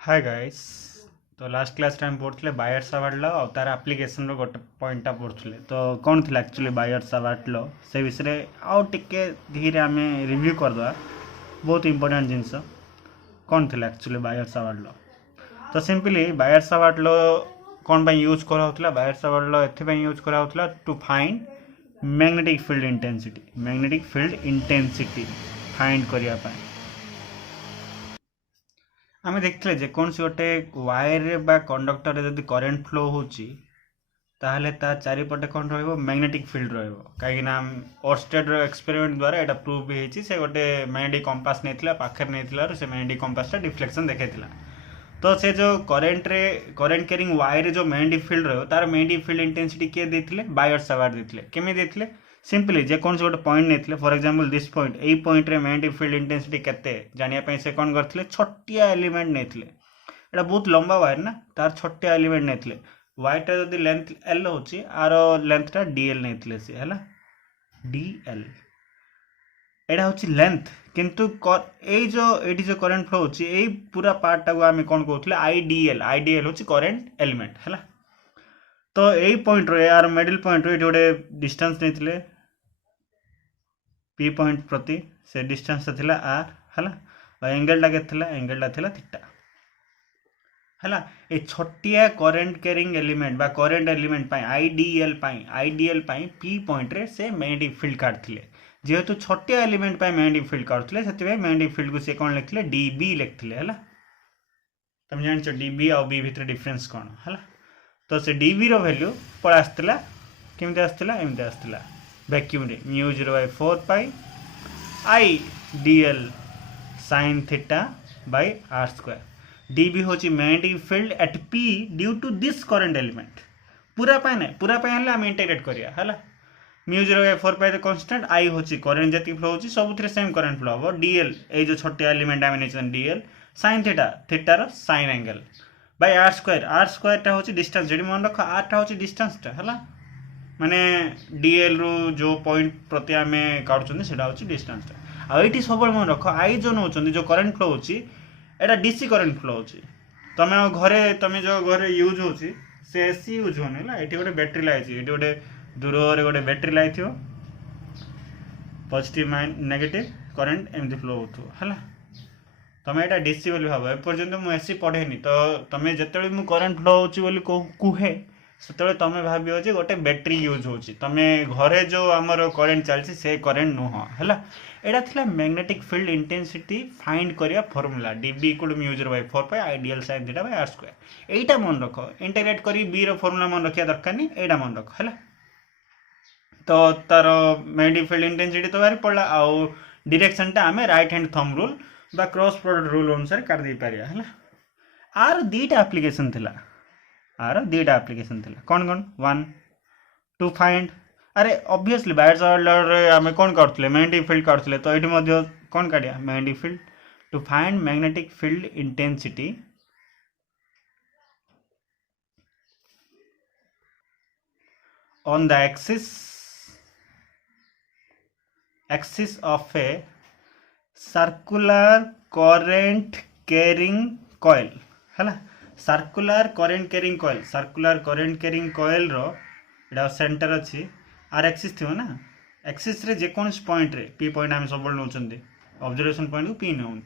Hi guys. तो last class time पढ़ुଥିଲେ buyer सावार्ड लो और तार एप्लिकेशन रो गोटे पॉइंटटा पढ़ुଥିଲେ तो कौन थिला एक्चुअली बायर सावार्ड लो से विषय रे आउ टिके धीरे आमे रिव्यू करदवा। बहुत इंपोर्टेंट जिनस कौन थिला एक्चुअली बायर सावार्ड लो। तो सिंपली बायर सावार्ड लो कौन ପାଇଁ यूज करा होतला। बायर सावार्ड लो एथि ପାଇଁ यूज करा होतला to find magnetic field intensity find करिया ପାଇଁ। आम देखते जेकोसी गोटे वायर बा कंडक्टर जदि करेन्ट फ्लो होची ताहले ता चारिपटे कौन रहिबो मैग्नेटिक फील्ड रहिबो कहीं ओर्स्टेड रो एक्सपेरिमेंट द्वारा एटा प्रूव भी होती से गोटे मैग्नेटिक कंपास नहीं पाखे नहीं से मैग्नेटिक कंपासटा डिफ्लेक्शन देखा। तो से जो करेन्ट कैरिंग वायर जो मैग्नेटिक फील्ड रहो तार मैग्नेटिक फील्ड इंटेंसिटी किए देते बायर सावार्ड देते केमी देते सिंपली जेकोसी गोटे पॉइंट नहीं फॉर एग्जांपल दिस पॉइंट यही पॉइंट रे मैग्नेटिक फील्ड इंटेंसिटी केते जानिया से कौन करते छोटिया एलिमेंट नहीं एटा बहुत लंबा वायर ना तार छोटिया एलिमेंट नहीं वायरटा जदि लेंथ एल होची आर लेंथटा डीएल नहीं सी है डीएल एटा होची लेंथ किंतु ए जो करंट फ्लो होची ए पूरा पार्ट टाको आमे कोन कहउतले आईडीएल होची करंट एलिमेंट हैला। तो ए पॉइंट रे यार मिडिल पॉइंट रे गोटे डिस्टेंस नेथिले पी पॉइंट प्रति से डिस्टेंस थिला आर हैला और एंगल टा केथिला एंगल टा थिला थीटा हैला। ए छोटिया करंट कैरिंग एलिमेंट बा करंट एलिमेंट पाई आईडीएल पाई पी पॉइंट रे से मैग्नेटिक फील्ड काढथिले जेहेतु छोटिया एलिमेंट पाई मैग्नेटिक फील्ड काढथिले सेति मैग्नेटिक फील्ड को से कोन लिखथिले डीबी लिखथिले हैला। तुम जानछो डीबी और बी भितर डिफरेंस कोन हैला। तो से डीबी रो वैल्यू पळ आस्थिला केमते आस्थिला एमते आस्थिला वैक्यूम रे mu 0/4 pi I D L sin theta by are square. D B होची magnetic field at P due to this current element पूरा पाए ना पूरा पाए हले हम इंटीग्रेट करिया हला। Mu 0/4 pi the constant I होची करंट जति फ्लो होची सबुथिरे सेम करंट फ्लो हो डीएल ए जो छोटे एलिमेंट आमे नेचन डीएल sin थीटा रो sin angle by are square टा होची डिस्टेंस जेडी मन रख आर टा होची डिस्टेंस टा हला माने डीएल रो जो पॉइंट प्रति आमे काढुचोनी सेटा होची डिस्टेंस टा आ एठी सबल मन रख आई जो नोचोनी जो करंट फ्लो होची एटा डीसी करंट फ्लो होची तमे घरे तमे जो घरे यूज होची से एसी यूज होने ला एठी गोटे बैटरी लाइची एठी गोटे दूर रे गोटे बैटरी लाई थियो पॉजिटिव नेगेटिव करंट एमती फ्लो होथो हला। तमे एटा डीसी बोली भाबो एपर्यंत मु एसी पढेनी तो तमे जेतेबे मु करंट फ्लो होची बोली कुहे सेतेबे तमे भाबियो जे गोटे बैटरी यूज होची तमे घरे जो हमर करंट चलची से करंट नुह हला। एटा थिला मैग्नेटिक फील्ड इंटेंसिटी फाइंड करिया formula dB = mu 0/4 pi IDL sin theta by are square एटा मन रखो इंटीग्रेट करी बी रो फार्मूला मन रखिया दरकार नी एटा मन रखो हला। तो तार मैग्नेटिक फील्ड इंटेंसिटी तो बाहर पड़ला आउ डायरेक्शन टा हमें राइट हैंड थंब रूल बा क्रॉस प्रोडक्ट रूल अनुसार काट दे पारिया हला। आर दीटा एप्लीकेशन थिला कौन कौन 1 टू फाइंड अरे ऑब्वियसली बायर सावार्ड रे हमें कौन काढुतले मैग्नेटिक फील्ड काढुतले तो एठी मध्ये कौन काढिया magnetic field to find magnetic field intensity on the axis of a circular current carrying coil हैला। सर्कुलर करंट कैरिंग कॉइल रो एटा सेंटर अछि आर एक्सिस थियो ना एक्सिस रे जेकोन पॉइंट रे पी पॉइंट हम सब नोचंदे ऑब्जर्वेशन पॉइंट को पी नोन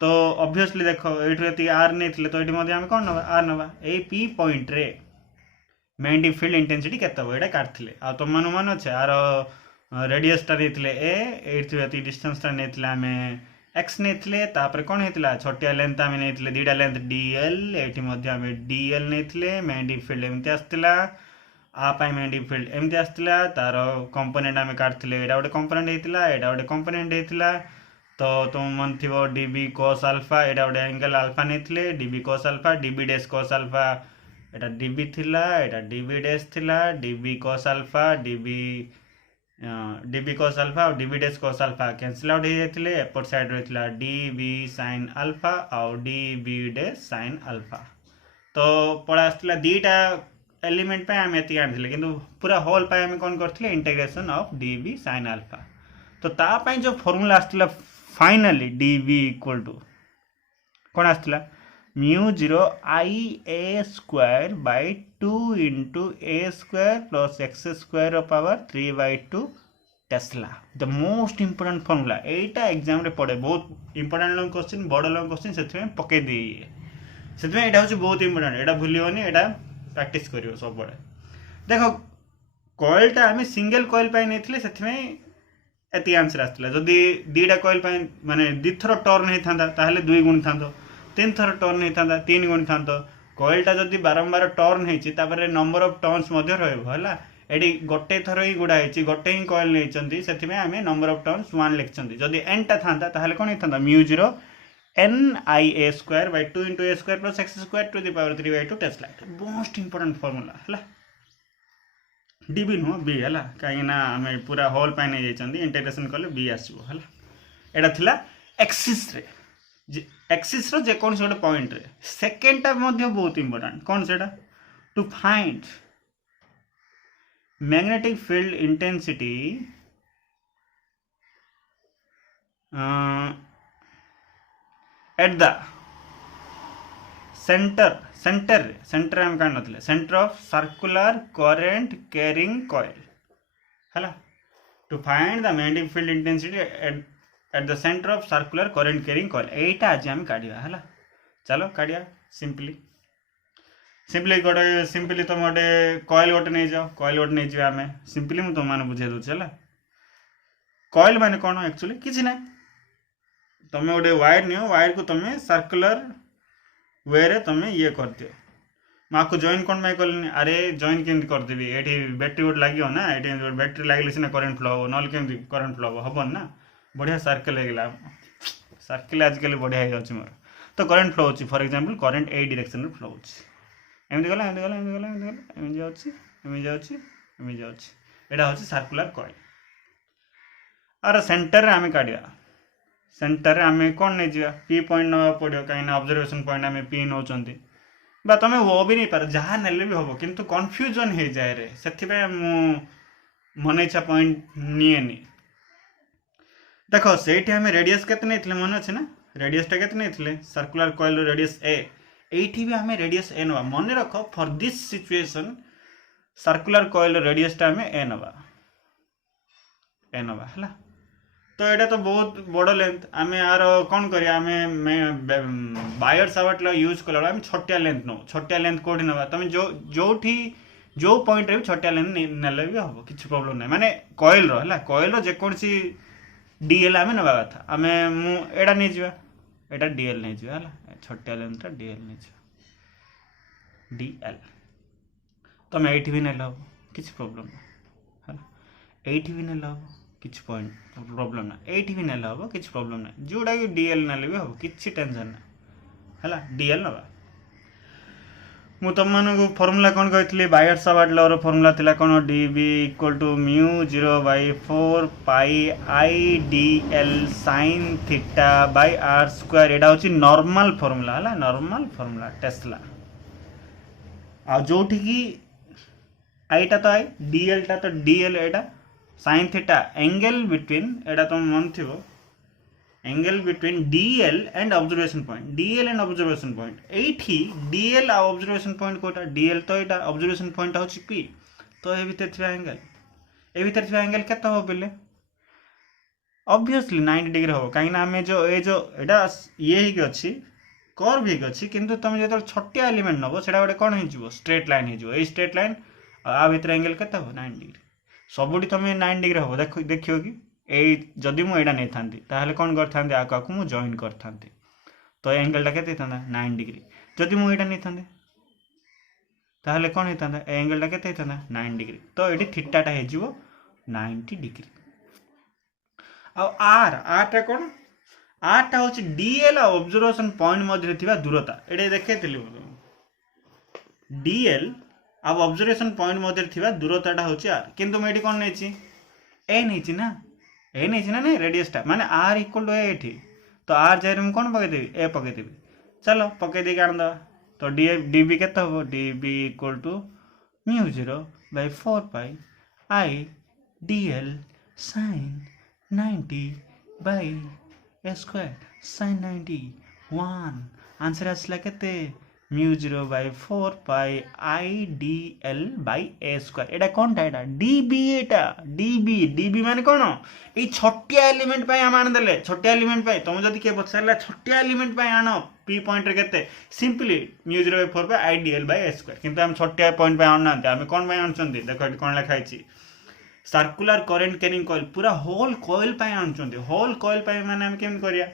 तो ऑब्वियसली देखो एठी यदि आर नै थिले तो एठी मध्ये हम कोन नबा आर नबा ए पी पॉइंट रे मैग्नेटिक फील्ड इंटेंसिटी केते हो एटा काटथिले आ तो मन अछि आर रेडियस टा नेथिले ए एठी यदि डिस्टेंस टा नेथिले हमें एक्स नेथिले तापर कोन हेतिला छोटिया लेंथ आमे नेथिले दीटा लेंथ डीएल एठी मध्ये हमें डीएल नेथिले मैग्नेटिक फील्ड एमति आस्तिला आ पाई मैग्नेटिक फील्ड एमति आस्तिला तार कंपोनेंट आमे काटथिले एटा गोटे कंपोनेंट हेतिला एटा गोटे कंपोनेंट हेतिला तो तुम मन थिबो डीबी cos अल्फा एटा गोटे एंगल अल्फा नेथिले D B cos alpha D B dash cos alpha एटा डीबी थिला एटा डीबी डैश थिला D B cos alpha D B cos alpha और D B dash cos alpha cancel out हो जाथिले एपर साइड रहितला डीबी sin अल्फा और डीबी डैश sin अल्फा तो पड़ा आस्तिला दीटा एलिमेंट पे हम एति आनथिले किंतु पूरा होल पे हम कोन करथिले integration of dB sin alpha तो ता पई जो फार्मूला आस्तिला फाइनली dV = कौन आसला mu 0 I A square by 2 into A square plus x square power 3/2 Tesla the most important formula Etah exam रे पड़े बहुत इंपोर्टेंट लॉन्ग क्वेश्चन बड़ लॉन्ग क्वेश्चन से पकई दिए से यहाँ हूँ बहुत इंपोर्टेंट यहाँ भूलनी यहाँ प्रैक्टिस कर सब बड़े देख कॉइलटा आम सिंगल कॉइल नहीं से एति आंसर आसला जदि दीटा कॉइल माने दी थर टर्न होता ताहले 2 गुण था 3 थर टर्न होता 3 गुण था कॉइलटा जदि बारंबार टर्न होती नंबर ऑफ टर्न्स रहा एटी गोटे थर ही गुड़ा है गोटे ही कॉइल नहीं से आम नंबर ऑफ टर्न्स 1 लिखिं जदि एनटा था ताहले कौन होता mu 0 N I A square by 2 into A square plus x square to the power 3/2 tesla most important formula है डी भी नुह बी है कहीं आम पूरा होल पाई नहीं जाइए इंटीग्रेशन कले बी आसो है यहाँ थिला एक्सिस रे एक्सिस रो जेकोन से गोटे पॉइंट रे सेकेंडटा बहुत इंपोर्टेंट कौन से to find magnetic field intensity at the centre आम कह ना centre of circular current carrying coil है to find the magnetic field intensity at the centre of circular current carrying coil एटा आज आम काढ़ा है चलो काढ़िया सिंपली गोटे सिंपली तुम गोटे कॉइल गोटे नहीं जाओ कॉइल गोटे नहीं जाओ आम सिंपली मुझे तुम मैंने बुझे दूसरी है कॉइल माने कौन एक्चुअली किसी ना तुम गोटे वायर नियो वायर को तुम सर्कुलर वे रे तुम ये कर दियो आपको जॉइन कौन मैं कल अरे जॉइन केमती करदेवी ये बैटेरी गोटे लगे ना ये बैटेरी लगे सीना करेन्ट फ्लो हम ना केमती करेन्ट फ्लो हम ना बढ़िया सर्कल होगा सर्कल आजिकल बढ़िया हो मोर तो करेन्ट फ्लो हो for example current A direction flow हो एमती गला एमती गला एमती गला एमती गला एमती जाउछि एमती जाउछि एमती जाउछि एटा होछि सर्कुलर कॉइल आर सेंटर रे आमे काढिया सेंटर रे आमे कोन नै जिया पी पॉइंट न पड़ियो काई ना ऑब्जर्वेशन पॉइंट आमे पी नौचंती बा तमे वो भी नहीं पार जहाँ नेले भी हबो किंतु कंफ्यूजन हे जाय रे सेथि पे मु मन इच्छा पॉइंट निएनी देखो सेठी आमे रेडियस केते नैथिले मन अछि ना रेडियस टा केते नैथिले सर्कुलर कॉइल रो रेडियस ए एठी भी आमे रेडियस ए नवा मन रखो for this situation circular coil रो रेडियस टा आमे ए नवा हला तो यहाँ तो बहुत बड़ लेंथ आम यार कौन करिया आम बायर सावर्ट यूज कला आम छोटिया लेंथ नौ छोटिया लेंथ कौटी ना तुम जो पॉइंट रे छोटिया लेंथ नेले भी हम किसी प्रॉब्लम ना माने कॉइल रो है कॉइल रो जेकोसी डीएल आम नवा कथा आम मुझा नहीं जावा एटा डीएल नहीं जावा है छोटिया लेंथ डीएल नहीं जावा डीएल तुम ये भी नेल हम किसी प्रॉब्लम ना है ये भी नेल हम किसी पॉइंट प्रॉब्लम ना ये भी नेल हम किसी प्रॉब्लम ना जोड़ा कि डीएल नेले भी हम किसी टेंशन ना है डीएल नवा मु तुम मानक फॉर्मूला कौन कही बायर सावर्ट लॉ रो फॉर्मूला थिला कौन d B equal to mu 0/4 pi I D L sine theta by are square एटा होची नॉर्मल फॉर्मूला है नॉर्मल फॉर्मूला टेस्ला आ जोठी की आईटा तो आई डीएल टा तो डीएल एटा साइन थीटा एंगल बिटवीन एटा तुम मन थी angle between DL and observation point DL and observation point एठी डीएल आ ऑब्जर्वेशन पॉइंट कोटा डीएल तो एटा ऑब्जर्वेशन पॉइंट होची पी तो ए भीतर थिबा एंगल केते हो बेले ऑब्वियसली 90 डिग्री हो काई ना हमें जो एटा ये ही के अछि कर्व ही के अछि किंतु तुम जे छोटिया एलिमेंट नबो सेटा गोटे कोन हे जिवो स्ट्रेट लाइन हे जिवो ए स्ट्रेट लाइन आ भीतर एंगल केते हो 90 डिग्री सबुडी तुम 90 डिग्री हो देखियो कि जदि मुझे नहीं था ताहले कौन करते आकु मुझे जॉइन करते तो एंगल के 9 डिग्री जदि मुझे नहीं था ताहले कौन होता एंगल के 9 डिग्री तो ये थीटाटा हो 90 डिग्री आर टा कौन आर टा हूँ डीएल ऑब्जर्वेशन पॉइंट मध्य थी दूरता ये देखे डीएल आ ऑब्जर्वेशन पॉइंट मध्य थी दूरता हूँ आर किंतु मुझे कौन नहीं ए नहीं ना ए नहीं ना नहीं रेडियसटा माने आर इक्वल टू ए तो आर जाए मुझे कौन पकईदेवी ए पकईदेवी चलो पकईदे आनद तो डी बी के d B equal to mu 0/4 pi I D L sine 90 by a square sine 90 1 answer आसला केते μ0/4π/IDL/a² एटा कोनटा एटा dB एटा dB माने कोन ए छोटिया एलिमेंट पय हम आन देले छोटिया एलिमेंट पय तुम जदी के पछरला छोटिया एलिमेंट पय आनो p पॉइंट रे केते सिंपली μ0/4π/IDL/a² किंतु हम छोटिया पॉइंट पय आन नाते हम कोन पय आनछंती देखो एटी कोन लिखा हिची सर्कुलर करंट कैरिंग कॉइल पूरा होल कॉइल पय आनछंती होल कॉइल पय माने हम केम करिया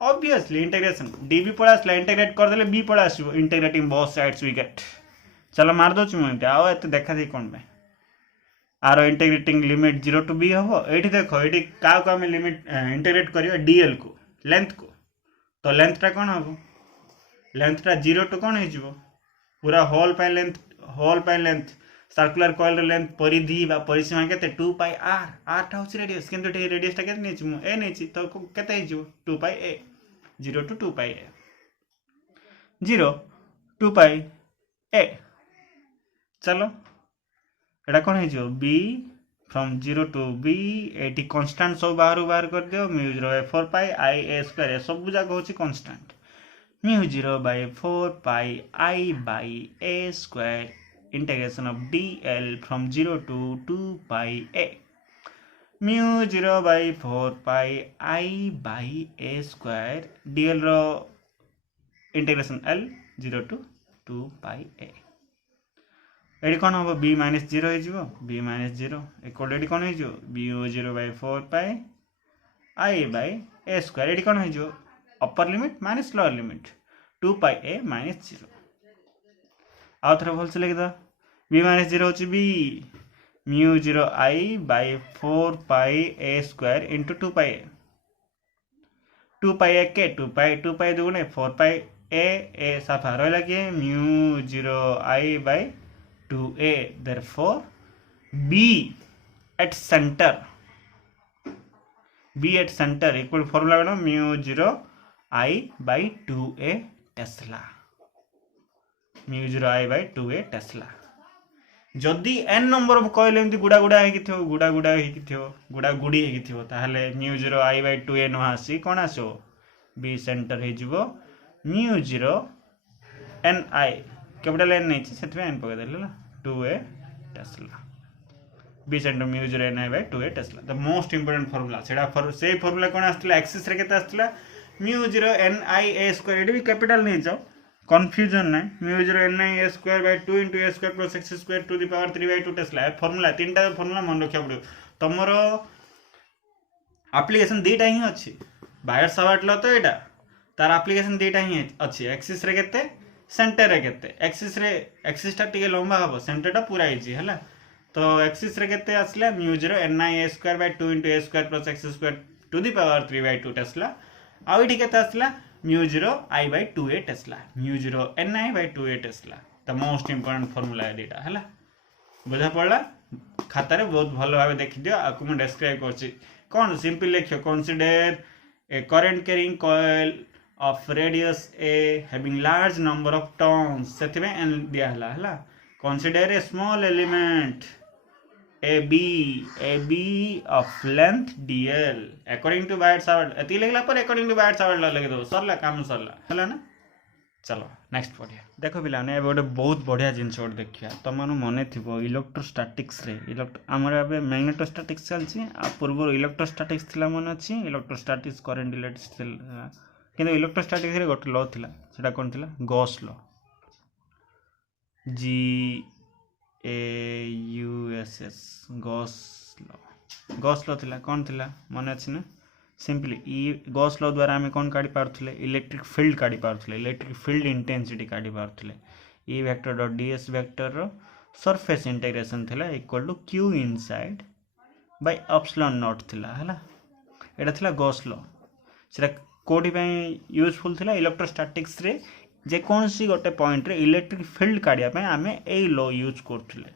ऑब्वियसली इंटीग्रेशन dB पळा आसला इंटीग्रेट कर देले b पळा आसीबो integrating both sides we get चलो मार दो छु मते आओ एते देखा दे कोन बे आरो इंटीग्रेटिंग लिमिट 0 टू b हबो एठी देखो एठी का को हम लिमिट इंटीग्रेट करियो dl को लेंथ को तो लेंथ ता कोन हबो लेंथ ता 0 टू कोन हे जिवो पूरा होल पाई लेंथ सर्कुलर कॉइल लेंथ परिधि बा परिसीमा केते 2 पाई r r टा होछि रेडियस किंतु एठी रेडियस ता केते नेछि मु a नेछि तो केते हे जिवो 2 pi a 0 to 2 pi a 0 2 pi a चलो एटा कोन हे जिवो b फ्रॉम 0 टू b एटी कांस्टेंट सब बाहर कर दियो μ0/4π/I/a² सब जाक होछि constant μ0/4π/I/a² integration of dl from 0 to 2 pi a μ0/4π/I/a² dl रो integration l 0 to 2 pi a एडी कोन हो b - 0 हे जिवो b - 0 इक्वल एडी कोन हे जिवो μ0/4π/I/a² एडी कोन हे जिवो upper limit minus lower limit 2 pi a - 0 आउ थरे भल से लिख द b - 0 होची b μ0I/4π/a² into 2 pi a 2 pi a के 2 pi दुगुणे 4 pi a साफा रहला के μ0I/2a therefore b at center equal formula गनो μ0I/2a टेस्ला μ0I/2a टेस्ला जदि n नंबर ऑफ कॉइल एमती गुडा गुडी हेकी थियो ताहले μ0I/2a न आसी कोन आसो b सेंटर हे जिवो μ0 कैपिटल n नहीं से n पकड़ देला 2a टेस्ला b सेंटर μ0 tesla the most important formula सेडा से फार्मूला कोन आस्तला एक्सिस रे केते आस्तला μ0 भी कैपिटल नहीं जाओ कंफ्यूजन ना μ0 2 into a² plus x² to the power 3/2 Tesla formula तीनटा फार्मूला मन रखिया पड़ो तमरो एप्लीकेशन दीटा ही अछि बायर सावर्ट लो तो एटा तार एप्लीकेशन दीटा ही अछि एक्सिस रे केते सेंटर रे केते एक्सिस टा टिके लंबा हबो सेंटर टा पूरा इजी हला तो एक्सिस रे केते आसला μ0 2 into a² plus x² to the power 3/2 tesla आ इठी केते आसला μ0I/2a tesla μ0 tesla the most important formula एटा हला बुझा पड़ला खाता रे बहुत भलो भाबे देखि दियो आ को डिस्क्राइब करछि कोन सिंपल लिखियो consider a current carrying coil of radius a having large number of turns सेति में n दिया हला consider a small element ab of length dl according to Biot-Savart एति लिखला पर according to Biot-Savart लगे दो सरला काम सरला हला ना चलो नेक्स्ट पढ़िया देखो पिला ने गोटे बहुत बढ़िया जिनस गोटे देखिया तुम मन थी इलेक्ट्रोस्टैटिक्स रे आमर ए मैग्नेटोस्टैटिक्स चलती आ पूर्व इलेक्ट्रोस्टैटिक्स थिला मन अच्छी इलेक्ट्रोस्टैटिक्स करंट इलेक्ट्रिक किंतु इलेक्ट्रोस्टैटिक्स रे गोटे लॉ थिला सेटा कोन थिला Gauss law GAUSS Gauss law थिला कोन थिला मन अच्छी ना सिंपली ई गॉस लॉ द्वारा आम कौन काढ़ी पार्थले इलेक्ट्रिक फील्ड काढ़ी पार्थले इलेक्ट्रिक फील्ड इंटेंसिटी काढ़ी पार्थले E vector dot ds vector रो सरफेस इंटीग्रेशन थिला equal to q inside by epsilon not थिला हला एटा थिला गॉस लॉ सेटा कोडी पय यूजफुल थिला इलेक्ट्रोस्टैटिक्स रे जे कोनसी गोटे पॉइंट रे इलेक्ट्रिक फील्ड काढ़िया पय आमे ए लॉ यूज करथिले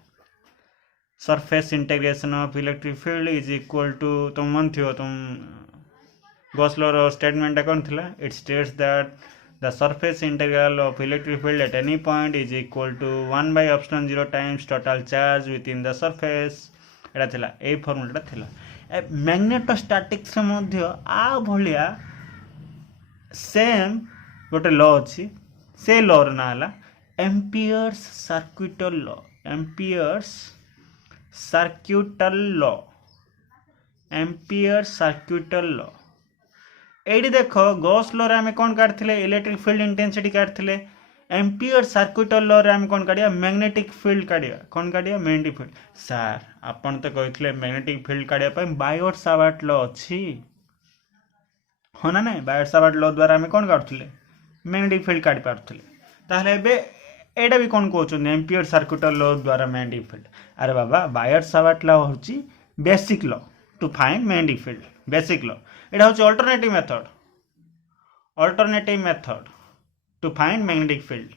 surface integration of electric field is equal to तुम मन थियो तुम Gauss law statement कौन थिला it states that the surface integral of electric field at any point is equal to 1 by epsilon 0 times total charge within the surface एटा थिला ए formula थिला magnetostatics रे मध्य आ भलिया same गोटे लॉ अच्छी से लॉ ना है Ampere's circuital law Ampere's circuital law Ampere circuital law एडी देख गॉस लॉ रे आमे कोन काढथिले इलेक्ट्रिक फील्ड इंटेंसिटी काढथिले एम्पियर सर्क्यूटल लॉ रे आमे कोन काढिया मैग्नेटिक फील्ड काढिया कोन काढिया मैग्नेटिक फील्ड सर आपण तो कहिथिले मैग्नेटिक फील्ड काढिया पय बायोट सावर्ट लॉ अछि हो ना नहीं बायोट सावर्ट लॉ द्वारा आमे कोन काढथिले मैग्नेटिक फील्ड काढि पारथिले ताहले एबे एडा भी कोन कहउछन एम्पियर सर्क्यूटल लॉ द्वारा मैग्नेटिक फील्ड अरे बाबा बायोट सावर्ट लॉ होची basic law to find magnetic field basic law एटा होची alternative method to find magnetic field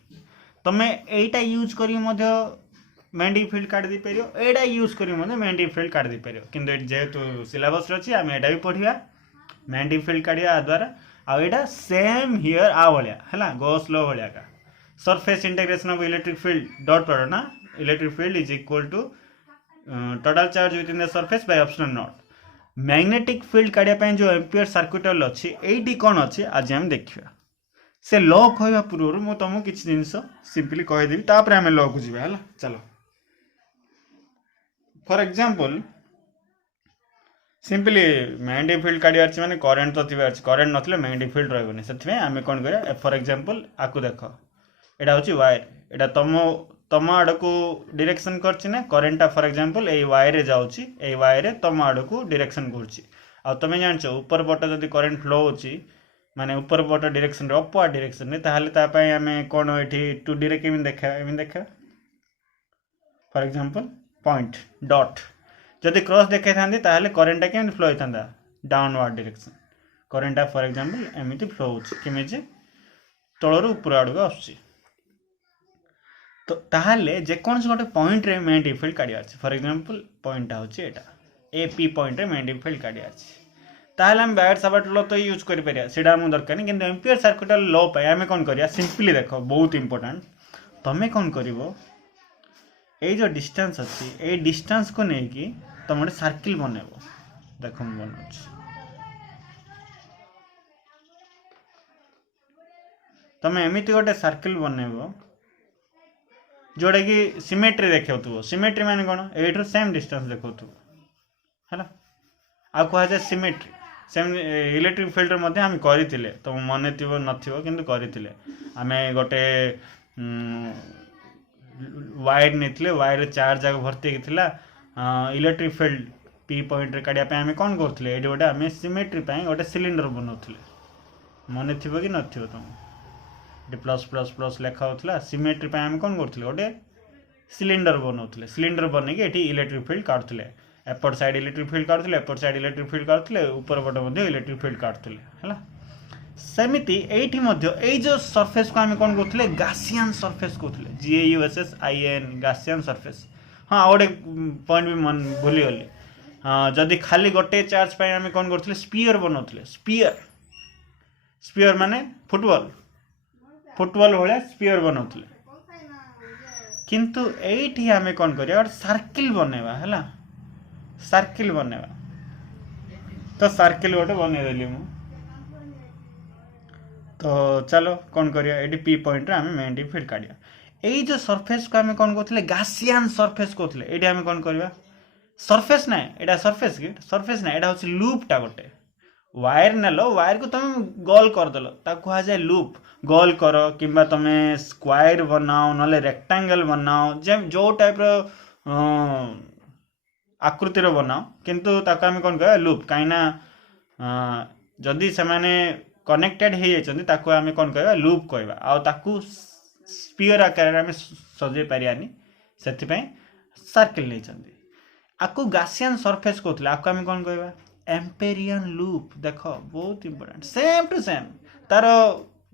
तमे एटा यूज करी मध्य मैग्नेटिक फील्ड काढ दी परियो एटा यूज करी मध्य मैग्नेटिक फील्ड काढ दी परियो किंतु जेहेतु सिलेबस रे अछि आमे एटा भी पढिया मैग्नेटिक फील्ड काढिया द्वारा आ एटा सेम हियर आ भलिया हला गॉस लॉ भलिया का surface integration of electric field dot product ना electric field is equal to total charge within the surface by epsilon naught magnetic field काढिया पय जो एम्पियर सर्क्यूटल अछि एटी कोन अछि आज हम देखिया से लॉ कहवा पूर्व मु तुमको किछि जिंस सिंपली कहि देबी तापर हम लॉ को जिबा हला चलो for example simply magnetic field काढिया अछि माने करंट तो थिबा अछि करंट नथले मैग्नेटिक फील्ड रहबनी सेथमे हम कोन करिया फॉर एग्जांपल आकु देखो एटा होछि वायर एटा तम आड़ को डायरेक्शन करछि ना करेंटा फॉर एग्जांपल ए वायर रे जाउछि ए वायर रे तम आड़ को डायरेक्शन करछि आ तमे जानछो ऊपर पट जदी करंट फ्लो होछि माने ऊपर पट डायरेक्शन रे अपवर्ड डायरेक्शन रे ताहाले ता पय हमें कोन एठी 2D रे केमिन देखा फॉर एग्जांपल पॉइंट डॉट जदी क्रॉस देखे थांदी ताहाले करेंटा केमिन फ्लो होइथांदा डाउनवर्ड डायरेक्शन करेंटा फॉर एग्जांपल एमिति फ्लो होछि केमिजे तळरु ऊपर आड़ को आछि तो ताहले जे कोन से गोटे पॉइंट रे मैग्नेटिक फील्ड काढिया अछि फॉर एग्जांपल पॉइंट होछि एटा ए पी पॉइंट रे मैग्नेटिक फील्ड काढिया अछि ताहले हम बायोट सावर्ट लॉ तो यूज करि परिया सेडा हम दरकार नै किंतु एम्पियर सर्क्यूटल लॉ पय हमें कोन करिया सिंपली देखो बहुत इंपोर्टेंट तमे कोन करिवो ए जो डिस्टेंस अछि ए डिस्टेंस को नै कि तमरे सर्किल बनेबो देखो हम बनौछि तमे एमिति गोटे सर्किल बनेबो जोड़ा कि सिमेट्री देखो सिमेट्री माने कौन एठू सेम डिस्टेंस देखो है आ कह जाए सिमेट्री सेम इलेक्ट्रिक फील्ड मध्य हम करथिले तो मन थिबो नथिबो किंतु करथिले आमे गोटे वायर नेथिले वायर रे चार जगह भर्ती थिला इलेक्ट्रिक फील्ड पी पॉइंट रे काढिया पे हम कोन करथिले एडी गोटे हम सिमेट्री पय गोटे सिलिंडर बनौथिले मन थिबो कि नथिबो तुम प्लस प्लस प्लस लेखा होता सिमेट्री पे हम कौन करथिले गोटे सिलिंडर बनौथिले सिलिंडर बने कि एठी इलेक्ट्रिक फील्ड काढुथिले एपट साइड इलेक्ट्रिक फील्ड काढुथिले एपट साइड इलेक्ट्रिक फील्ड काढुथिले ऊपर पट मध्ये इलेक्ट्रिक फील्ड काढुथिले हला सेमिति एठी मध्ये ए जो सरफेस को हम कौन करथिले Gaussian surface कहथिले GAUSSIAN Gaussian surface हां ओडे पॉइंट भी मन भूली गली जदी खाली गोटे चार्ज पे हम कौन करथिले स्फीयर बनौथिले स्फीयर माने फुटबॉल भले स्फीयर बनौथिले किंतु एठी हमें कौन करिया और सर्किल बनेवा हला सर्किल बनेवा तो सर्किल गोटे बने देली मु तो चलो कौन करिया एठी पी पॉइंट रे हमें मैग्नेटिक फील्ड काढिया एई जो सरफेस को हमें कौन करथिले गासियन सरफेस कहथिले एठी हमें कौन करबा सरफेस ना एटा सरफेस ना एटा होछि लूप टा गोटे वायर नेलो वायर को तुम गोल कर देलो ता कहा जाए लूप गोल करो किंबा तमे स्क्वायर बनाओ नले रेक्टेंगल बनाओ जे जो टाइप रो आकृति रो बनाओ किंतु ताका हम कोन कह लूप काइना जदी से माने कनेक्टेड हे जायछन्ती ताको हम कोन कहबा लूप कहबा आ ताकू स्फीयर आकार रे हम सजे परियानी सेति पय सर्किल नै छन्ती आकू गासियन सरफेस कोथले आकू हम कोन कहबा एम्पेरियन लूप देखो बहुत इंपोर्टेंट सेम टू सेम तार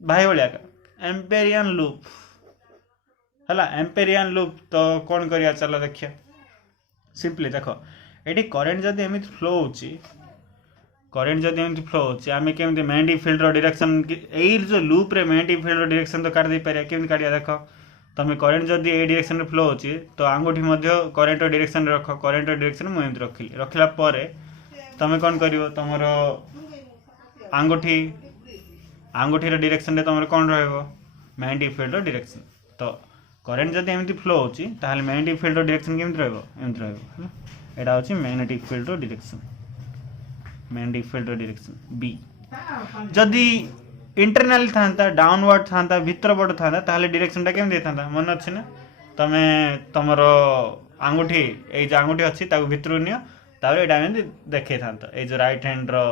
भाई भलिया का एम्पेरियन लूप हला एम्पेरियन लूप तो कौन करिया चलो देखिया सिंपली देखो एटी करंट जदी एमित फ्लो होची आमे केमती मैग्नेटिक फील्ड रो डायरेक्शन एई जो लूप रे मैग्नेटिक फील्ड रो डायरेक्शन तो काट दे परिया केमती काटिया देखो तमे करंट जदी ए डायरेक्शन रे फ्लो होची तो आंगुठी मध्य करंट रो डायरेक्शन रे रखो करंट रो डायरेक्शन मु एमती रखिला परे तमे कौन करिवो तमरो आंगुठी आंगुठी डायरेक्शन रे तुम कौन रहिबो मैग्नेटिक फील्ड डायरेक्शन तो करेंट जदि एमती फ्लो होची ताहले मैग्नेटिक फील्ड डायरेक्शन केमती रहइबो एमती रहइबो हला एटा होची magnetic field direction magnetic field direction B जदि इंटरनल था डाउनवर्ड था भितर पट था ताहले डायरेक्शनटा केमती था मन अच्छे ना तमे तमरो आंगुठी ए जो आंगुठी अच्छी ताको भितर नियो तापर एटा एमती देखै था ए जो राइट हैंड रो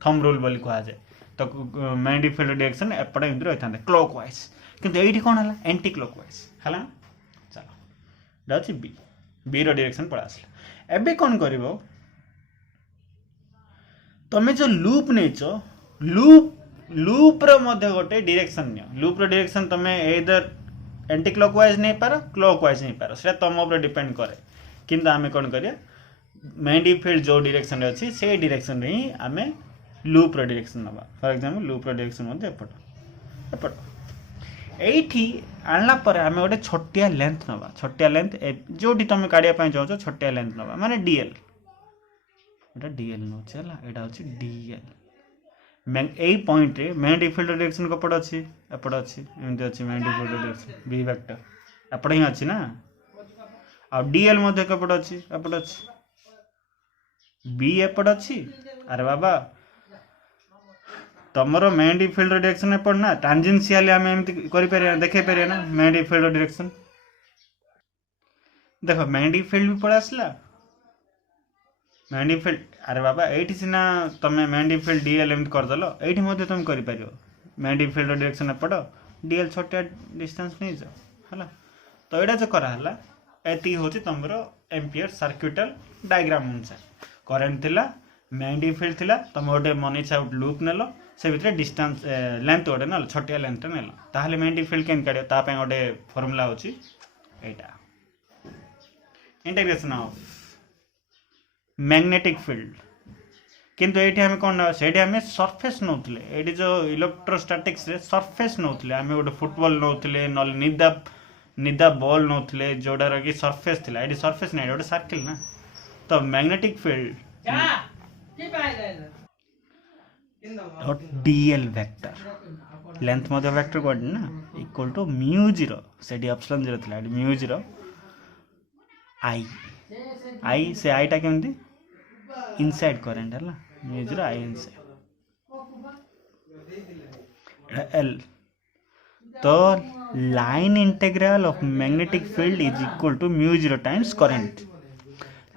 थंब रूल बोली कहा जाए तो मैग्नेटिक फील्ड डायरेक्शन एपटे एमती रही था क्लॉकवाइज किंतु एठी कोन हला एंटी क्लॉकवाइज हला चलो डाउची बी बी रो डायरेक्शन पळा आसला एबे कोन करिवो तमे जो लूप नेचो लूप रो मध्ये गोटे डायरेक्शन नियो लूप रो डायरेक्शन तमे एदर एंटी क्लॉकवाइज नहीं पार क्लॉकवाइज नहीं पार से तुम ऊपर डिपेंड करे किंतु आमे कोन करिया मैग्नेटिक फील्ड जो डायरेक्शन रे अछि से डायरेक्शन रे ही आमे लूप रो डायरेक्शन नबा फॉर एग्जांपल लूप रो डायरेक्शन मध्ये एपट एठी आनला पर आमे गोटे छोटिया लेंथ नबा छोटिया लेंथ जोटी तुम काढिया पय चाहो छोटिया लेंथ नबा माने डीएल एटा डीएल नो चला एटा होची डीएल ए पॉइंट रे मैग्नेटिक फील्ड डायरेक्शन कपड़ अच्छी एपट अच्छी एमती अच्छी magnetic field direction B vector एपट ही अच्छी ना आ डीएल मध्ये कपड़ अच्छी एपट अच्छी बी एपट अच्छी अरे बाबा तमरो मैग्नेटिक फील्ड डायरेक्शन एपट ना टांजेंशियली हम एमती करि परिया देखै परिया ना मैग्नेटिक फील्ड डायरेक्शन देखो मैग्नेटिक फील्ड भी पड़ आसला मैग्नेटिक फील्ड अरे बाबा एठी सिना तमे मैग्नेटिक फील्ड डीएल एमती कर दलो एठी मध्ये तुम करि परियो मैग्नेटिक फील्ड डायरेक्शन एपट डीएल छोटा डिस्टेंस नहीं जा हला तो एटा जो करा हला एती होची तमरो एम्पियर सर्किटल डायग्राम अनुसार करंट थिला मैग्नेटिक फील्ड थिला तम गोटे मनी आउट लूप नेलो से भितर डिस्टेंस लेंथ गोटे ना छोटिया लेंथ नेलो ताहले मैग्नेटिक फील्ड केन काडियो ता पे गोटे फार्मूला होची एटा इंटीग्रेशन ऑफ मैग्नेटिक फील्ड किंतु एठी हमें कोन सेठी हमें सरफेस नौतले एठी जो इलेक्ट्रोस्टैटिक्स रे सरफेस नौतले हमें गोटे फुटबॉल नौतले नल निदा बॉल नौतले जोडार की सरफेस थिला एठी सरफेस नै गोटे सर्कल ना तो magnetic field D L vector length मध्ये वेक्टर कोड ना इक्वल टू म्यू 0 सेठी एप्सिलॉन 0 थिला एठी म्यू 0 आई से आईटा केमती इनसाइड करंट है म्यू 0 आई इनसाइड एल तो line integral of magnetic field is equal to mu 0 times current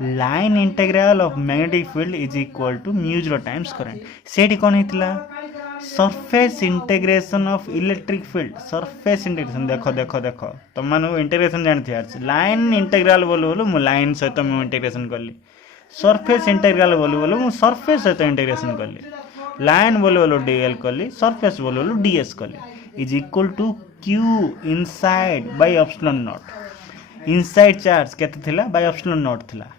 line integral of magnetic field is equal to mu 0 times current सेठी कोन हेतिला surface integration of electric field surface integration देखो देखो देखो तुम मानु integration जानथि आज लाइन इंटीग्रल बोलो मु लाइन सहित मु इंटीग्रेशन करली सरफेस इंटीग्रल बोलो मु सरफेस सहित इंटीग्रेशन करली लाइन बोलो डीएल करली सरफेस बोलो डीएस करली is equal to Q inside by epsilon not inside charge केते थिला बाय एप्सिलॉन नॉट थिला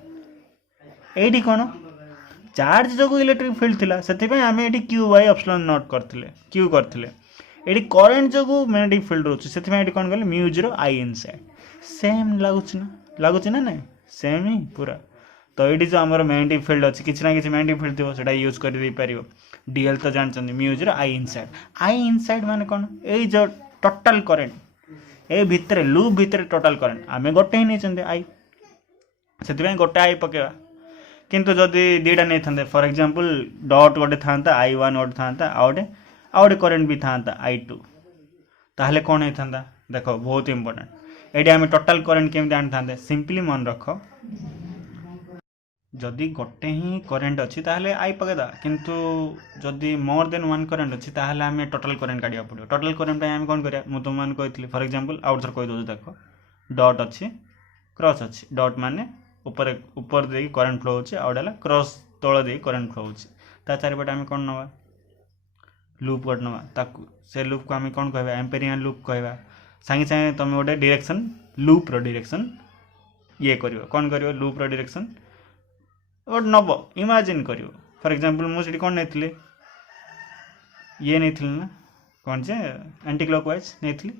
एडी कोन चार्ज जो इलेक्ट्रिक फील्ड थिला सेति पे हमें एडी क्यू बाय एप्सिलॉन नॉट करथिले क्यू करथिले एडी करंट जो मैग्नेटिक फील्ड रोच सेति पे एडी कोन करले म्यू 0 आई इनसाइड सेम लागुच ना नहीं सेम ही पूरा तो ये जो आम मैग्नेटिक फील्ड अच्छी किसी ना कि मैग्नेटिक फील्ड थी से यूज कर डीएल तो जानते म्यू 0 आई इनसाइड माने कौन ये जो टोटल करेंट ए भितर लूप भितर टोटल करेंट आम गोटे ही नहीं आई से गोटे आई पकेवा किंतु जदि दीटा नहीं था फॉर एग्जांपल डॉट गोटे था आई 1 गोटे था आउटे करेंट भी था आई 2 ताहले कौन होता देखो बहुत इंपोर्टेंट ये आम टोटल करेंट केमती आनी था सिंपली मन रख जदि गोटे ही करेंट अच्छी ताहले आई पकेदा किंतु जदि मोर देन वन करेंट अच्छी ताहले आम टोटल करेंट काढ़ा पड़ो टोटल करेंट आम कौन करिया मु तुम मैंने कही फॉर एग्जांपल आउट थर कही दो देख डॉट अच्छी क्रॉस अच्छी डॉट माने ऊपर ऊपर दे करेंट फ्लो होची आउडला क्रॉस तळ दे करेंट फ्लो होची ता चारिपटे आम कौन नवा लूप गोट नवा ताकू से लूप को आम कौन कहबा एम्पेरियन लूप कहबा सांगे सांगे तुम गोटे डायरेक्शन लूप रो डायरेक्शन ये करियो कौन करियो लूप रो डायरेक्शन गोटे नब इमेजिन करियो फॉर एग्जांपल मुझे कौन नहीं ये नहीं ना कौन से एंटी क्लॉकवाइज नहीं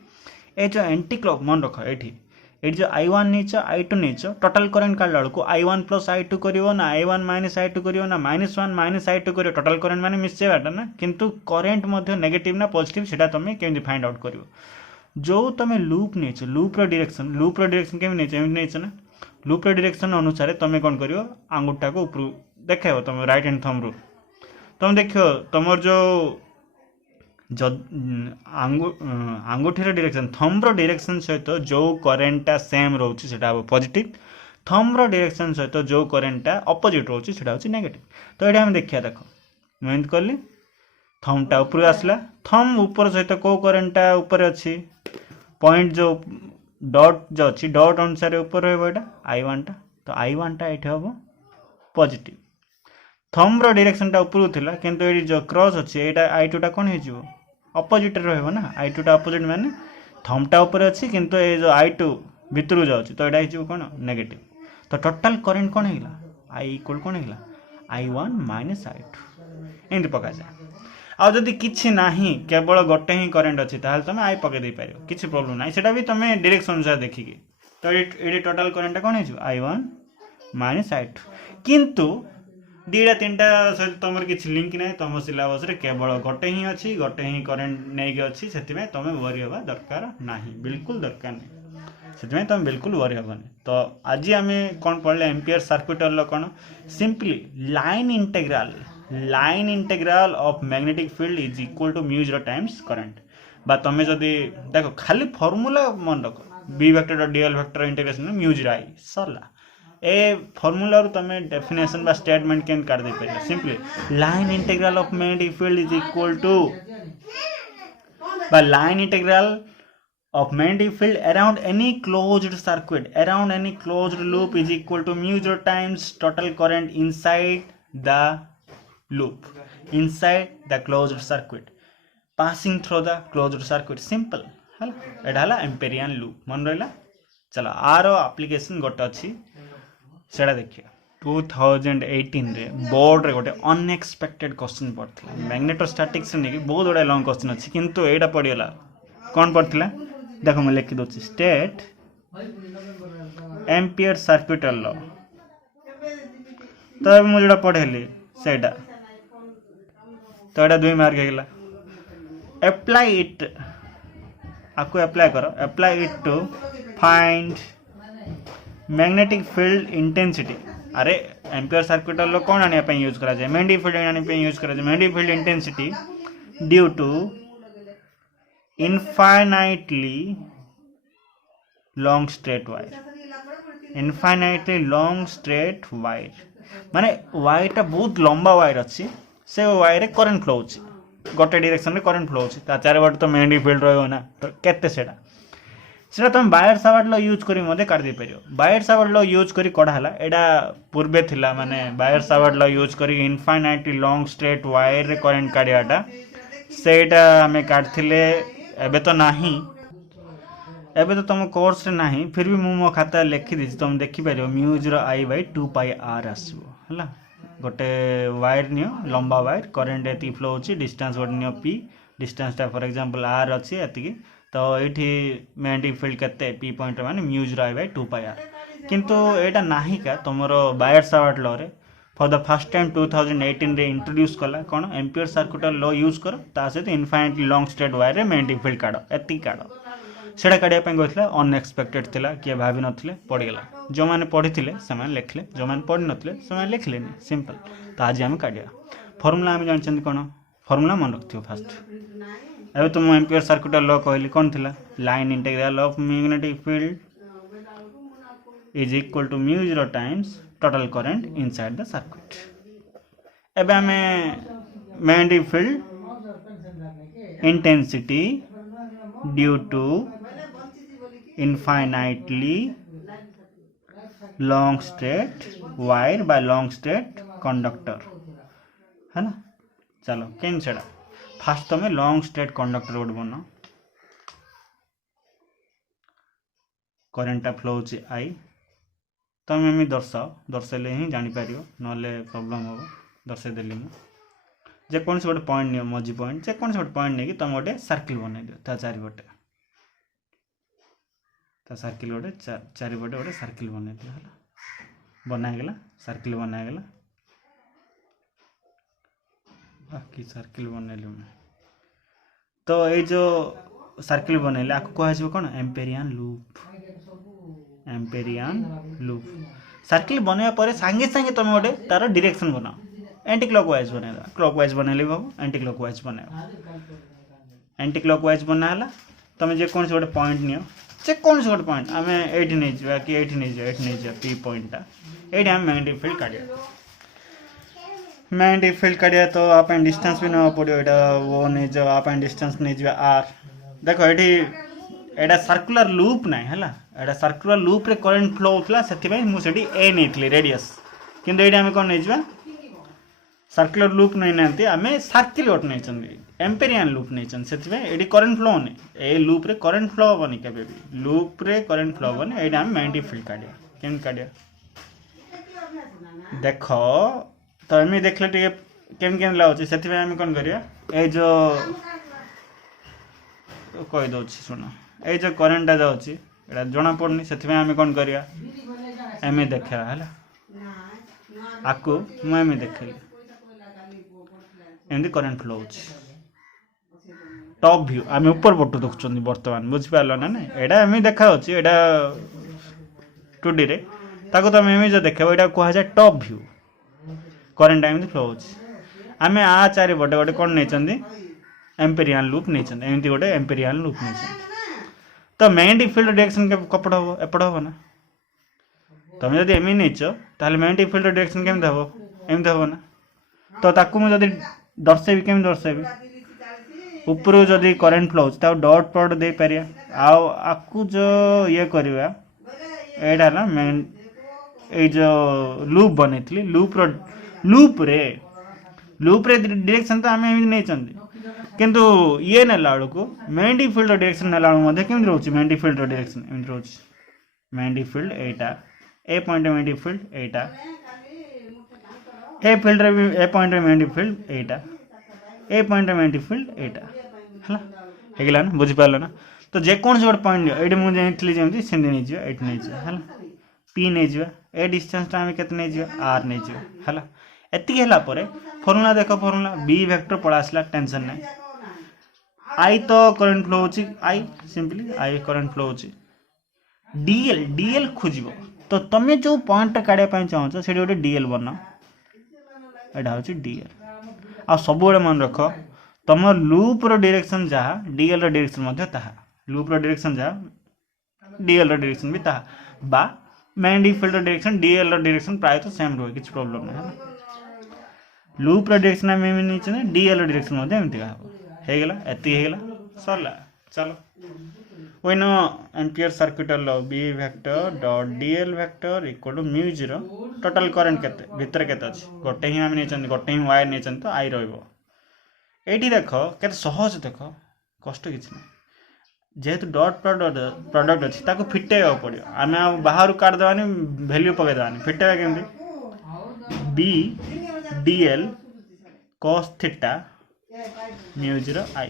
ए जो एंटी क्लॉक मन रख ये ये जो I1 नहीं I2 नहीं टोटल करंट काढला बेलू I1 प्लस I2 करिवो ना I1 माइनस I2 करिवो ना -1 माइनस I2 करिवो टोटल करंट माने मिसेबाटा ना किंतु करंट मध्ये नेगेटिव ना पॉजिटिव सेटा तुम केमि फाइंड आउट करिवो जो तुम लूप नहीं लूप रो डायरेक्शन केमि नहीं ना लूप रो डायरेक्शन अनुसार तुम कौन करिवो आंगुठा को ऊपर देखाइबो तुम राइट हैंड थंब रो तुम देखियो तुमर जो आंगुठीर डायरेक्शन थंबर डायरेक्शन सहित जो करेन्टा सेम रोचे सेटा हम पॉजिटिव थंबर डायरेक्शन सहित जो करेन्टा अपोजिट रोचे सेटा होची नेगेटिव तो ये हम देखिया देखो मैं एंत करली थंबटा ऊपर आसला थंब ऊपर सहित को करेन्टा ऊपर अच्छी पॉइंट जो डॉट जो अच्छी डॉट अनुसार ऊपर रहबो एटा I1 टा तो I1 टा एठी हबो पॉजिटिव थंबर डायरेक्शन टा ऊपर थिला किंतु एडी जो क्रॉस अछि एटा I2 टा कोन हे जिवो अपोजिट रहबो ना I2 टा अपोजिट माने थंबटा ऊपर अछि किंतु ए जो I2 भितरु जाउछि तो एटा हे जिवो कोन नेगेटिव तो टोटल करंट कोन हेला I इक्वल कोन हेला I1 माइनस I2 एंड पका जाय आ जदि किछि नाही केवल गोटे ही करंट अछि ताहाल तमे I पके दे पारियो किछि प्रॉब्लम नाही सेटा भी तमे डायरेक्शन अनुसार देखिके तो एडी टोटल करंट कोन हे जिवो I1 माइनस I2 किंतु दीटा तीनटा सहित तुम किसी लिंक ना तुम सिलेबस रे केवल गोटे ही अच्छी गोटे ही करेन्ट नहीं अच्छी से तुम वरी हवा दरकार नहीं बिल्कुल दरकार नहीं से तुम बिल्कुल वरी हबनी तो आज आम कौन पढ़ले एम्पियर सर्किटर कौन simply line integral of magnetic field is equal to mu 0 times current बा तुम जदि देखो खाली फॉर्मूला मन रख B vector D L vector integration mu 0 I सरला ए फॉर्मूला तुम डेफिनेशन बा स्टेटमेंट केन काट दे पारे simply line integral of magnetic field is equal to बा line integral of magnetic field around any closed circuit around any closed loop is equal to mu 0 times total current inside the loop inside the closed circuit passing through the closed circuit simple हला एटा हला Amperian loop मन रहला चलो आरो application गोटे अछि सेडा देखियो 2018 रे बोर्ड रे गोटे अनएक्सपेक्टेड क्वेश्चन पड़थला मैग्नेटोस्टैटिक्स ने बहुत बड़ा लॉन्ग क्वेश्चन अछि किंतु एटा पड़ियला कोन पड़थला देखो मैं लिखि दो स्टेट एम्पियर सर्किट लॉ तो अब मुझे पढ़ेली सेटा तो एटा 2 मार्क हेगला अप्लाई इट आपको अप्लाई करो apply it to find magnetic field intensity अरे एम्पियर सर्किट लॉ कौन आने पे यूज करा जाए मैग्नेटिक फील्ड आने पे यूज करा जाए magnetic field intensity due to infinitely long straight wire माने वायर टा बहुत लंबा वायर अच्छी से वायर रे करंट फ्लो होची गोटे डायरेक्शन रे करंट फ्लो होची ता चार बार तो मैग्नेटिक फील्ड रहयो ना तो केते सेटा तुम बायर सावर्ट लॉ यूज करी मते काट दे परियो बायर सावर्ट लॉ यूज करी कढा हला एडा पूर्वे थिला माने बायर सावर्ट लॉ यूज करी इनफाइनाइटली लॉन्ग स्ट्रेट वायर रे करंट काढियाटा सेटा हमें काटथिले एबे तो नहीं एबे तो तुम कोर्स रे नहीं फिर भी मो खाता लिखि दी तुम देखि पारियो mu 0 I by 2 pi R आसबो हला गोटे वायर नियो लंबा वायर करंट एति फ्लो होची डिस्टेंस गोटे नियो पी डिस्टेंस ता फॉर एग्जांपल आर अछि एति तो एठी मैग्नेटिक फील्ड केते पी पॉइंट माने mu 0 I by 2 pi R किंतु एटा नाही का तुमरो बायर सावर्ट लॉ रे फॉर द फर्स्ट टाइम 2018 रे इंट्रोड्यूस कला कोन एम्पियर सर्किट लॉ यूज करो ता सहित इनफाइनाइटली लॉन्ग स्ट्रेट वायर रे मैग्नेटिक फील्ड काढो एति काढो सेडा काढिया पे गथला अनएक्सपेक्टेड थिला के भाबी नथिले पड़ी गेला जो माने पढिथिले से माने लिखले जो माने पढि नथिले से माने लिखले नहीं सिंपल तो आज हम काढिया फार्मूला हम जानछन कोन फार्मूला मन रखथियो फास्ट एबे तुम एम्पियर सर्किट लॉ कहली कोन थिला line integral of magnetic field is equal to mu 0 times total current inside the circuit एबे हमें magnetic field intensity due to infinitely long straight wire by long straight conductor है ना चलो केन छड़ा fast तुम्हें लॉन्ग स्ट्रेट कंडक्टर गोटे बनो current flow होची आई तुम एम दर्शाइले ही जापर ना प्रोब्लेम हम दर्शाईदेली मुझे गोटे पॉइंट नियो मझी पॉइंट जेकोसी गोटे पॉइंट नहीं तुम गोटे सर्किल बनई दियो ता चारिपटे तो सर्किल गोटे चारिपटे गोटे सर्किल बनैदिया है बनागला सर्किल बनागला बाकी सर्किल बनैलु तो ये जो सर्किल बनैले आपको कह कौन एम्पेरियन लूप सर्किल बनवा पर सांगे सांगे तुम गोटे तार डायरेक्शन बनाओ एंटी क्लॉकवाइज बनैला क्लॉकवाइज बनैले भी हम एंटी क्लॉकवाइज बनाओ एंटी क्लॉकवाइज बनाला तुम जेकोसी गोटे पॉइंट नियो जेकोसी गोटे पॉइंट आम ये नहीं जावा कि ये नहीं जावा पी पॉइंटा ये आम मैग्नेटिक फील्ड काढ़िया मैग्नेटिक फील्ड काढ़िया तो आप डिस्टेंस भी ना पड़ो यहाँ वो नहीं जाओ आप डिस्टेंस नहीं जावा आर देख ये एटा सर्कुलर लूप ना है एटा सर्कुलर लूप रे करंट फ्लो होता से मुझे ए नहीं रेडियस किंतु ये आम कौन नहीं जावा सर्कुलर लूप नहीं ना आम सर्किल गोटे नहीं एम्पेरियन लूप नहीं से करंट फ्लो होनी ए लूप रे करंट फ्लो हेनी के लूप रे करंट फ्लो हेनी ये आम मैग्नेटिक फील्ड काढ़िया केम काढ़िया देख तो एम देखले टे केम केम लगुच से आम कौन करिया ए जो कहीदे शुण ये जो करेन्टा जाऊँगी जना पड़नी से आम कौन करिया एम देखा है आपको मुझे देखली एमती करेन्ट फ्लो हो टॉप व्यू आम ऊपर पटू देखुं बर्तमान बुझिपार ना ना यहाँ एम देखा यहाँ 2D रे ताको तुम एम जो देख यहाँ कहुए टॉप व्यू करेन्ट एमती फ्लो हो आम आ चारिपटे गोटे कौन नहीं एम्पेरियन लूप नहीं एमती गोटे एम्पेरियन लूप नहीं तो मैग्नेटिक फील्ड डायरेक्शन कपड़ हम एपट हम ना तुम जब एम नहीं ताल मैग्नेटिक फील्ड डायरेक्शन केमती हम एमती हम ना तो ताकू मुझे दर्शेबी केमी दर्शेबी ऊपर जदि करेन्ट फ्लो हो डट प्रडक्ट दे पार आपको जो ये करवा यहाँ मेन ये जो लूप बनई लूप रे डायरेक्शन तो आम एमती नहीं किंतु ये नेला बेलू मैग्नेटिक फील्ड डायरेक्शन नेला केमी रोचे मैग्नेटिक फील्ड डायरेक्शन एमती रोचे magnetic field Etah A point magnetic field Etah a field A point magnetic field Etah A point magnetic field एटा है ना बुझीपार ना तो जेकोसी गोटे पॉइंट ये मुझे जमी से नहीं जाए ये नहीं जाए है पी नहीं जाए ए डिस्टेंस आम के नहीं जाए आर नहीं जाए है एति फर्मुला देख फर्मुला बी वेक्टर पड़ा आसला टेंशन ना आई तो करंट फ्लो हो I simply I current flow हो डीएल खोज तो तुम जो पॉइंट काढ़ापी चाहो से गोटे डीएल बनाओ यहाँ हूँ डीएल आ सब मन रख तुम लूप रो डायरेक्शन जहाँ डीएल रो डायरेक्शन लूप रो डायरेक्शन जहाँ डीएल रो डायरेक्शन भी ताहा बा मैग्नेटिक फील्ड डायरेक्शन डीएल रो डायरेक्शन प्राय तो सेम रहे किसी प्रॉब्लम ना लूप रो डायरेक्शन आम नहीं डीएल रो डायरेक्शन एमती होगला एतिकला सरला चलो we know Ampere circuit law B vector dot DL vector equal to mu zero total current केते भीतर केते अछि गोटे ही आम नहीं गोटे ही वायर नहीं तो आई रही देख के सहज देख कष्ट किसी ना जेहेतु डॉट प्रोडक्ट अच्छी ताको फिटेगा पड़ो आम बाहर काट देवानी वैल्यू पकईदेवानी फिटेगा केमती B D L cos theta mu zero I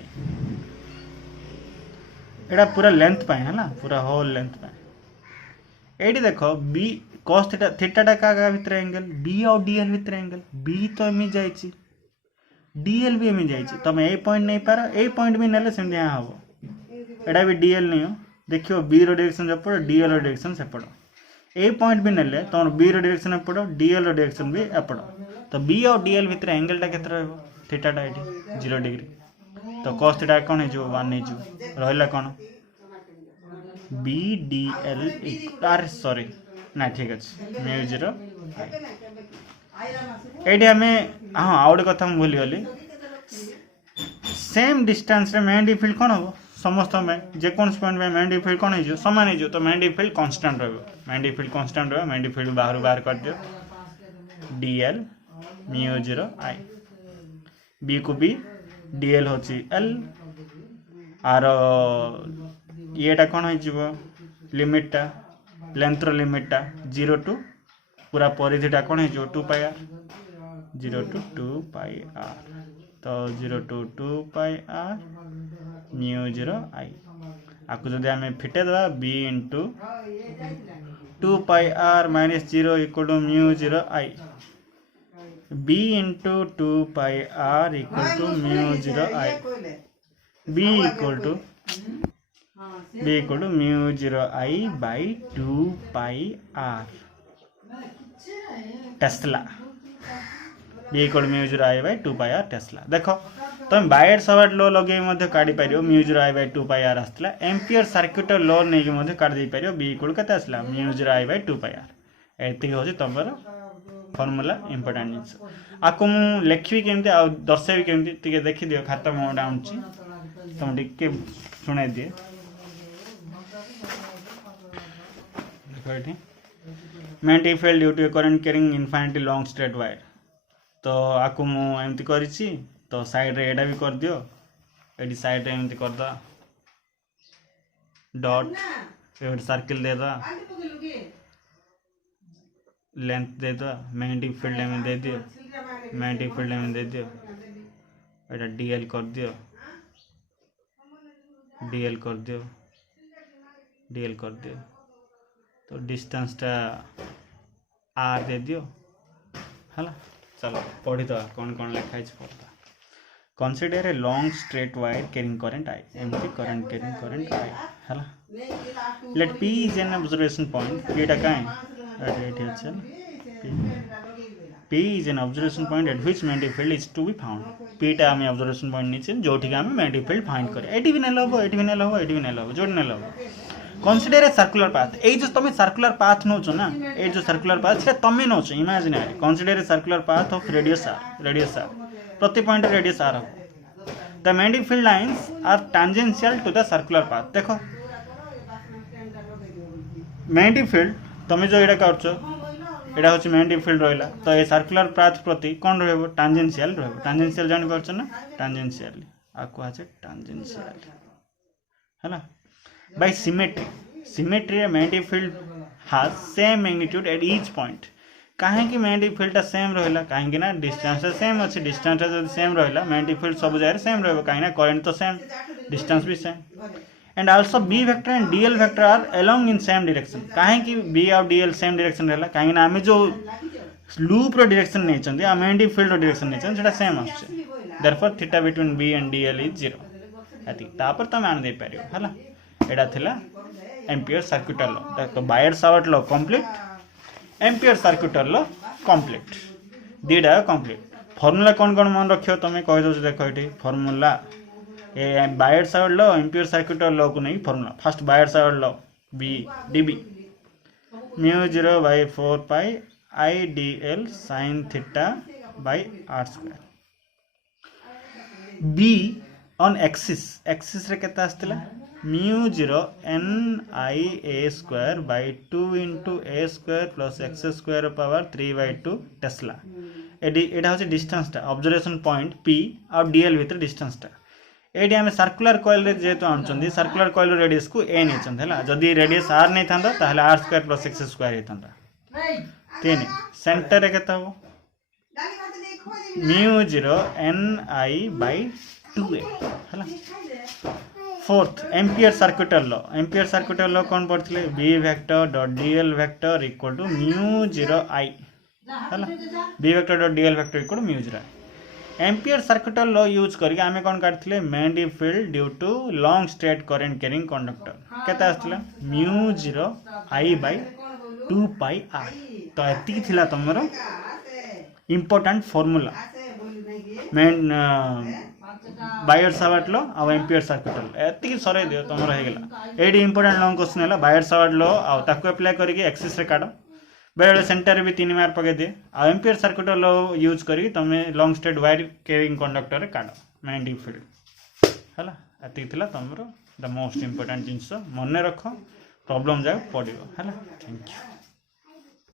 एटा पूरा लेंथ पाए है ना पूरा होल लेंथ पाए ये देख बी कॉस थीटा थीटाटा क्या भितर एंगल बी और डीएल भितर एंगल बी तो एम जाइए डीएल भी एम जाइए तुम ए पॉइंट नहीं पार ए पॉइंट भी नेले सेमती यहाँ हम एटा भी डीएल नहीं हो देखियो बी रो डायरेक्शन सेपट डीएल रो डायरेक्शन सेपट ए पॉइंट भी नेले तुम बी रो डायरेक्शन एपट डीएल रो डायरेक्शन भी एपट तो बी और डीएल भितर एंगलटा केते रहबो थीटाटा ये 0 डिग्री तो कॉस थीटा कौन हो 1 हो रहा कौन B d l r sorry ना ठीक अच्छे म्यू जीरो ये आम हाँ आउ गोटे कथा भूली गली सेम डिस्टेंस मैग्नेटिक फील्ड कौन हम समस्त जेकोसी पॉइंट में मैग्नेटिक फील्ड कौन हो सामान हो तो magnetic field constant magnetic field constant magnetic field बाहर कर दियो डीएल म्यू जीरो आई बी को बी डीएल होची एल आर येटा कौन हो लिमिटा लेंथ लिमिटा 0 टू पूरा परिधिटा कौन हो 2 pi R 0 to 2 pi R तो 0 to 2 pi R mu zero I आपको जब आम फिटेदा B into 2 pi R minus 0 equal to mu 0 I B into 2 pi R equal to mu 0 I B equal to mu 0 I by 2 pi R tesla B equal mu 0 I by 2 pi R tesla देख तुम बायड सवार्ड law लगे काढ़ी पार mu 0 I by 2 pi R आसला Ampere circuital law नहीं काढ़ी पार बी इक्वल के आसला mu 0 I by 2 pi R एति हूँ तुम फर्मूला इंपोर्टाट जिन आपको मुझे लिखी केमती आ दर्शेबी केमती देखी दियो खाता मोड आनुची तुम टिके शुणाई दिए magnetic field due to current carrying infinitely long straight wire तो आपको मुझे करी तो साइड रे एडा भी कर दियो एडी साइड रे एमती कर दो डॉट ये सर्किल दे दो लेंथ दे दो मैग्नेटिक फील्ड में दे दियो मैग्नेटिक फील्ड में दे दियो एटा डीएल कर दियो डीएल कर दियो डीएल कर दियो तो डिस्टेंस टा आर दे दियो है चलो पढ़ी दो कौन कौन लिखा है पढ़ा consider a long straight wire carrying current I एमती करंट कैरिंग करंट आई है let P is an observation point पीटा काए एट अच्छा P is an observation point at which magnetic field is to be found. P टा हमें observation point नीचे जो ठीक है हमें magnetic field find करे एटी भी नहीं लगा एटी भी नहीं लगा एटी भी नहीं लगा जोड़ नहीं लगा consider a circular path ए जो तुम्हें circular path नोचो ना ए जो circular path से तुम्हें नोचो imaginary consider a circular path of radius r प्रति पॉइंट radius r हो the magnetic field lines are tangential to the circular path देखो magnetic field तुम्हें जो इड़ा करछो एटा हूँ मैग्नेटिक फील्ड रहा तो ये सर्कुलर पाथ प्रति कौन रहा टांजेंशियल रहा टांजेंशियल जान पार्छ ना टांजेंशियल आपको आज टांजेंशियल है ना by symmetry magnetic field has same magnitude at each point कहीं कि मैग्नेटिक फील्ड सेम रहा कहीं ना डिस्टेंस सेम अच्छे डिस्टेंस जब सेम रहा मैग्नेटिक फील्ड सब जगह सेम रहा कहीं करंट तो सेम डिस्टेंस भी same and also B vector and DL vector are along in same direction काहे कि B और DL same direction रहला काहे ना हमें जो लूप रो डायरेक्शन नहीं चंदी आ मैग्नेटिक फील्ड रो डायरेक्शन नहीं चंदी सेटा सेम आछे therefore theta between B and DL is 0 अति तापर त मान दे पारियो हला एडा थिला एम्पियर सर्क्यूटर लॉ तो बायड Savart law complete ampere circuital law complete दीडा कंप्लीट फार्मूला कौन कौन मन रखियो तमे कहि दो देखो एठी फार्मूला ए Biot Savart law Ampere circuital law को नहीं formula first Biot Savart law B D B mu 0 by 4 pi I D L sine theta by are square B on axis रे केता आस्तिला mu 0 N I A square by 2 into A square plus x square power 3 by 2 tesla एटा होचे distance टा observation point P और D L भीतर distance टा एटी आम सर्कुलर कॉइल जेहेतु आनुंट सर्कुलर कॉइल रेडियस को ए नहीं जदि रेडियस आर नहीं था ताहले R square plus x square होता तीन सेंटर के mu 0 N I by 2 A है फोर्थ एम्पियर सर्क्यूटर लॉ कौन पढ़ते B vector dot DL vector equal to mu 0 I है B vector dot DL vector equal to mu 0 I Ampere circuital law use करके आमे कौन काटथिले magnetic field due to long straight current carrying conductor केता आस्थिला mu 0 I by 2 pi R तो एति थिला तमरो इंपोर्टेंट फार्मूला मेन बायड सावर्ट लॉ आ एम्पियर सर्क्यूटर एति सरे दियो तमरो हे गेला एडी इंपोर्टेंट लॉन्ग क्वेश्चन हैला बायड सावर्ट लॉ आ ताको अप्लाई करके एक्सिस रे काढो बेले सेंटर भी 3 मार्क पके दिए आ एम्पियर सर्क्यूटर लॉ यूज करी तमे long straight wire carrying conductor रे काढो मैग्नेटिक फील्ड हला एति थिला तमरो द मोस्ट इंपोर्टेंट जिंस मन रख प्रॉब्लम जाय पड़ियो हला थैंक यू।